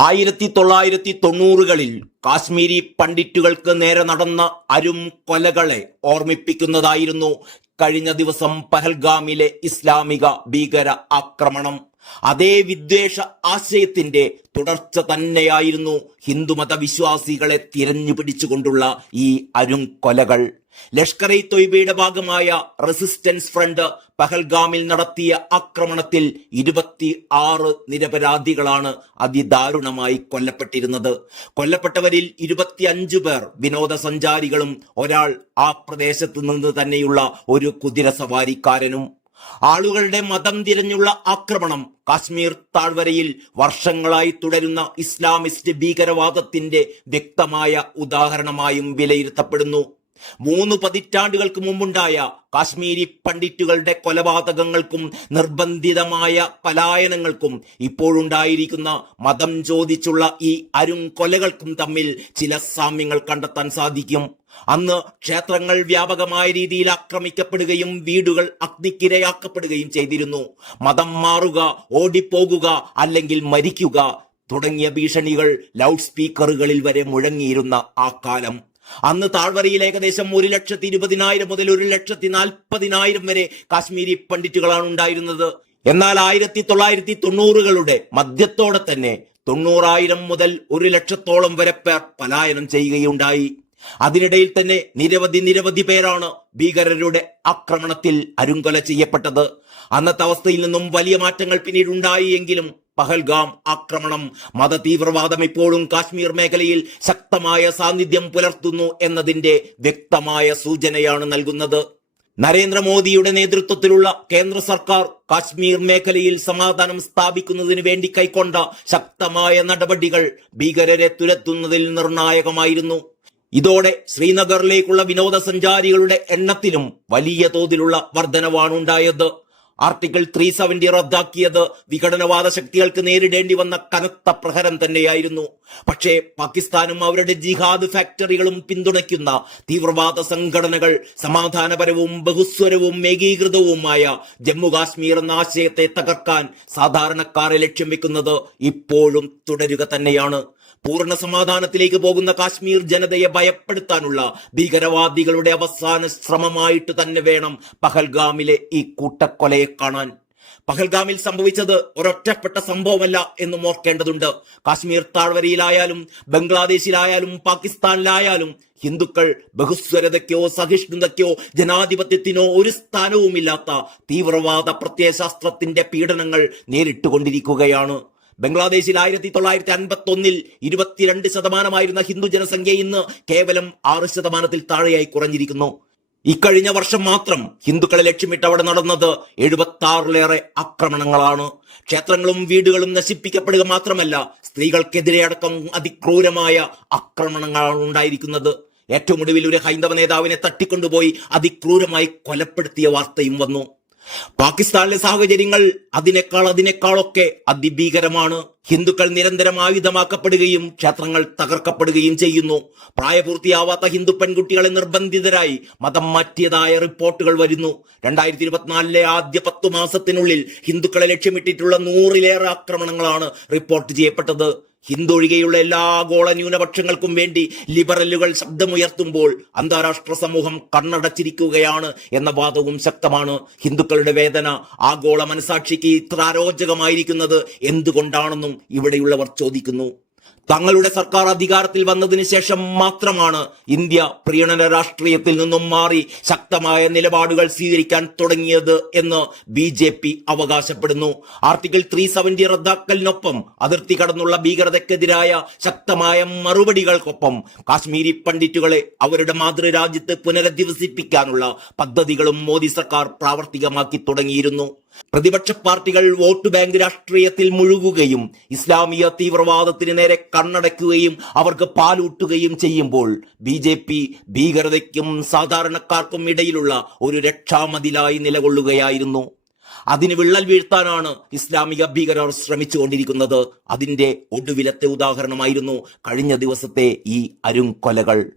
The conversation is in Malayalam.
ആയിരത്തി തൊള്ളായിരത്തി തൊണ്ണൂറുകളിൽ കാശ്മീരി പണ്ഡിറ്റുകൾക്ക് നേരെ നടന്ന അരും കൊലകളെ ഓർമ്മിപ്പിക്കുന്നതായിരുന്നു കഴിഞ്ഞ ദിവസം പഹൽഗാമിലെ ഇസ്ലാമിക ഭീകര ആക്രമണം. അതേ വിദ്വേഷ ആശയത്തിന്റെ തുടർച്ച തന്നെയായിരുന്നു ഹിന്ദുമത വിശ്വാസികളെ തിരഞ്ഞു പിടിച്ചുകൊണ്ടുള്ള ഈ അരും കൊലകൾ ലഷ്കർ ഇ തൊയ്ബയുടെ ഭാഗമായ റെസിസ്റ്റൻസ് ഫ്രണ്ട് പഹൽഗാമിൽ നടത്തിയ ആക്രമണത്തിൽ ഇരുപത്തി ആറ് നിരപരാധികളാണ് അതിദാരുണമായി കൊല്ലപ്പെട്ടിരുന്നത്. കൊല്ലപ്പെട്ടവരിൽ ഇരുപത്തി അഞ്ചു പേർ വിനോദസഞ്ചാരികളും ഒരാൾ ആ പ്രദേശത്തു നിന്ന് തന്നെയുള്ള ഒരു കുതിരസവാരിക്കാരനും ആളുകളുടെ മതം തിരഞ്ഞുള്ള ആക്രമണം കാശ്മീർ താഴ്വരയിൽ വർഷങ്ങളായി തുടരുന്ന ഇസ്ലാമിസ്റ്റ് ഭീകരവാദത്തിന്റെ വ്യക്തമായ ഉദാഹരണമായും വിലയിരുത്തപ്പെടുന്നു. മൂന്ന് പതിറ്റാണ്ടുകൾക്ക് മുമ്പുണ്ടായ കാശ്മീരി പണ്ഡിറ്റുകളുടെ കൊലപാതകങ്ങൾക്കും നിർബന്ധിതമായ പലായനങ്ങൾക്കും ഇപ്പോഴുണ്ടായിരിക്കുന്ന മതം ചോദിച്ചുള്ള ഈ അരും കൊലകൾക്കും തമ്മിൽ ചില സാമ്യങ്ങൾ കണ്ടെത്താൻ സാധിക്കും. അന്ന് ക്ഷേത്രങ്ങൾ വ്യാപകമായ രീതിയിൽ ആക്രമിക്കപ്പെടുകയും വീടുകൾ അഗ്നിക്കിരയാക്കപ്പെടുകയും ചെയ്തിരുന്നു. മതം മാറുക ഓടിപ്പോകുക അല്ലെങ്കിൽ മരിക്കുക തുടങ്ങിയ ഭീഷണികൾ ലൗഡ് സ്പീക്കറുകളിൽ വരെ മുഴങ്ങിയിരുന്ന ആ കാലം. അന്ന് താഴ്വരയിൽ ഏകദേശം ഒരു ലക്ഷത്തി ഇരുപതിനായിരം മുതൽ ഒരു ലക്ഷത്തി നാൽപ്പതിനായിരം വരെ കാശ്മീരി പണ്ഡിറ്റുകളാണ് ഉണ്ടായിരുന്നത്. എന്നാൽ ആയിരത്തി തൊള്ളായിരത്തി തൊണ്ണൂറുകളുടെ മധ്യത്തോടെ തന്നെ തൊണ്ണൂറായിരം മുതൽ ഒരു ലക്ഷത്തോളം വരെ പേർ പലായനം ചെയ്യുകയുണ്ടായി. അതിനിടയിൽ തന്നെ നിരവധി നിരവധി പേരാണ് ഭീകരരുടെ ആക്രമണത്തിൽ അരുങ്കൊല ചെയ്യപ്പെട്ടത്. അന്നത്തെ അവസ്ഥയിൽ നിന്നും വലിയ മാറ്റങ്ങൾ പിന്നീട് ഉണ്ടായി എങ്കിലും പഹൽഗാം ആക്രമണം മത തീവ്രവാദം ഇപ്പോഴും കാശ്മീർ മേഖലയിൽ ശക്തമായ സാന്നിധ്യം പുലർത്തുന്നു എന്നതിന്റെ വ്യക്തമായ സൂചനയാണ് നൽകുന്നത്. നരേന്ദ്രമോദിയുടെ നേതൃത്വത്തിലുള്ള കേന്ദ്ര സർക്കാർ കാശ്മീർ മേഖലയിൽ സമാധാനം സ്ഥാപിക്കുന്നതിന് വേണ്ടി കൈക്കൊണ്ട ശക്തമായ നടപടികൾ ഭീകരരെ തുരത്തുന്നതിൽ നിർണായകമായിരുന്നു. ഇതോടെ ശ്രീനഗറിലേക്കുള്ള വിനോദസഞ്ചാരികളുടെ എണ്ണത്തിലും വലിയ തോതിലുള്ള വർധനവാണ് ഉണ്ടായത്. ആർട്ടിക്കിൾ ത്രീ സെവന്റി റദ്ദാക്കിയത് വിഘടനവാദ ശക്തികൾക്ക് നേരിടേണ്ടി വന്ന കനത്ത പ്രഹരം തന്നെയായിരുന്നു. പക്ഷേ പാകിസ്ഥാനും അവരുടെ ജിഹാദ് ഫാക്ടറികളും പിന്തുണയ്ക്കുന്ന തീവ്രവാദ സംഘടനകൾ സമാധാനപരവും ബഹുസ്വരവും ഏകീകൃതവുമായ ജമ്മു കാശ്മീർ എന്ന ആശയത്തെ തകർക്കാൻ സാധാരണക്കാരെ ലക്ഷ്യം വെക്കുന്നത് ഇപ്പോഴും തുടരുക തന്നെയാണ്. പൂർണ സമാധാനത്തിലേക്ക് പോകുന്ന കാശ്മീർ ജനതയെ ഭയപ്പെടുത്താനുള്ള ഭീകരവാദികളുടെ അവസാന ശ്രമമായിട്ട് തന്നെ വേണം പഹൽഗാമിലെ ഈ കൂട്ടക്കൊലയെ കാണാൻ. പഹൽഗാമിൽ സംഭവിച്ചത് ഒരൊറ്റപ്പെട്ട സംഭവമല്ല എന്ന് ഓർക്കേണ്ടതുണ്ട്. കാശ്മീർ താഴ്വരയിലായാലും ബംഗ്ലാദേശിലായാലും പാകിസ്ഥാനിലായാലും ഹിന്ദുക്കൾ ബഹുസ്വരതയ്ക്കോ സഹിഷ്ണുതയ്ക്കോ ജനാധിപത്യത്തിനോ ഒരു സ്ഥാനവുമില്ലാത്ത തീവ്രവാദ പ്രത്യയശാസ്ത്രത്തിന്റെ പീഡനങ്ങൾ നേരിട്ടുകൊണ്ടിരിക്കുകയാണ്. ബംഗ്ലാദേശിൽ ആയിരത്തി തൊള്ളായിരത്തി അൻപത്തി ഒന്നിൽ ഇരുപത്തിരണ്ട് ശതമാനമായിരുന്ന ഹിന്ദു ജനസംഖ്യ ഇന്ന് കേവലം ആറ് ശതമാനത്തിൽ താഴെയായി കുറഞ്ഞിരിക്കുന്നു. ഇക്കഴിഞ്ഞ വർഷം മാത്രം ഹിന്ദുക്കളെ ലക്ഷ്യമിട്ട് അവിടെ നടന്നത് എഴുപത്തി ആറിലേറെ ആക്രമണങ്ങളാണ്. ക്ഷേത്രങ്ങളും വീടുകളും നശിപ്പിക്കപ്പെടുക മാത്രമല്ല സ്ത്രീകൾക്കെതിരെ അടക്കം അതിക്രൂരമായ ആക്രമണങ്ങളാണ് ഉണ്ടായിരിക്കുന്നത്. ഏറ്റവും ഒടുവിൽ ഒരു ഹൈന്ദവ നേതാവിനെ തട്ടിക്കൊണ്ടുപോയി അതിക്രൂരമായി കൊലപ്പെടുത്തിയ വാർത്തയും വന്നു. പാകിസ്ഥാനിലെ സാഹചര്യങ്ങൾ അതിനേക്കാൾ അതിനേക്കാളൊക്കെ അതിഭീകരമാണ്. ഹിന്ദുക്കൾ നിരന്തരം ആയുധമാക്കപ്പെടുകയും ക്ഷേത്രങ്ങൾ തകർക്കപ്പെടുകയും ചെയ്യുന്നു. പ്രായപൂർത്തിയാവാത്ത ഹിന്ദു പെൺകുട്ടികളെ നിർബന്ധിതരായി മതം മാറ്റിയതായ റിപ്പോർട്ടുകൾ വരുന്നു. രണ്ടായിരത്തി ഇരുപത്തിനാലിലെ ആദ്യ പത്തു മാസത്തിനുള്ളിൽ ഹിന്ദുക്കളെ ലക്ഷ്യമിട്ടിട്ടുള്ള നൂറിലേറെ ആക്രമണങ്ങളാണ് റിപ്പോർട്ട് ചെയ്യപ്പെട്ടത്. ഹിന്ദു ഒഴികെയുള്ള എല്ലാ ഗോള ന്യൂനപക്ഷങ്ങൾക്കും വേണ്ടി ലിബറലുകൾ ശബ്ദമുയർത്തുമ്പോൾ അന്താരാഷ്ട്ര സമൂഹം കണ്ണടച്ചിരിക്കുകയാണ് എന്ന വാദവും ശക്തമാണ്. ഹിന്ദുക്കളുടെ വേദന ആഗോള മനസാക്ഷിക്ക് ഇത്ര അരോചകമായിരിക്കുന്നത് എന്തുകൊണ്ടാണെന്നും ഇവിടെയുള്ളവർ ചോദിക്കുന്നു. തങ്ങളുടെ സർക്കാർ അധികാരത്തിൽ വന്നതിന് ശേഷം മാത്രമാണ് ഇന്ത്യ പ്രീണന രാഷ്ട്രീയത്തിൽ നിന്നും മാറി ശക്തമായ നിലപാടുകൾ സ്വീകരിക്കാൻ തുടങ്ങിയത് എന്ന് ബി ജെ പി അവകാശപ്പെടുന്നു. ആർട്ടിക്കിൾ ത്രീ സെവന്റി റദ്ദാക്കലിനൊപ്പം അതിർത്തി കടന്നുള്ള ഭീകരതയ്ക്കെതിരായ ശക്തമായ മറുപടികൾക്കൊപ്പം കാശ്മീരി പണ്ഡിറ്റുകളെ അവരുടെ മാതൃരാജ്യത്ത് പുനരധിവസിപ്പിക്കാനുള്ള പദ്ധതികളും മോദി സർക്കാർ പ്രാവർത്തികമാക്കി തുടങ്ങിയിരുന്നു. പ്രതിപക്ഷ പാർട്ടികൾ വോട്ട് ബാങ്ക് രാഷ്ട്രീയത്തിൽ മുഴുകുകയും ഇസ്ലാമിക തീവ്രവാദത്തിന് നേരെ കണ്ണടയ്ക്കുകയും അവർക്ക് പാലൂട്ടുകയും ചെയ്യുമ്പോൾ ബി ജെ പി ഭീകരതയ്ക്കും സാധാരണക്കാർക്കും ഇടയിലുള്ള ഒരു രക്ഷാമതിലായി നിലകൊള്ളുകയായിരുന്നു. അതിന് വിള്ളൽ വീഴ്ത്താനാണ് ഇസ്ലാമിക ഭീകരർ ശ്രമിച്ചുകൊണ്ടിരിക്കുന്നത്. അതിന്റെ ഒടുവിലത്തെ ഉദാഹരണമായിരുന്നു കഴിഞ്ഞ ദിവസത്തെ ഈ അരുംകൊലകൾ.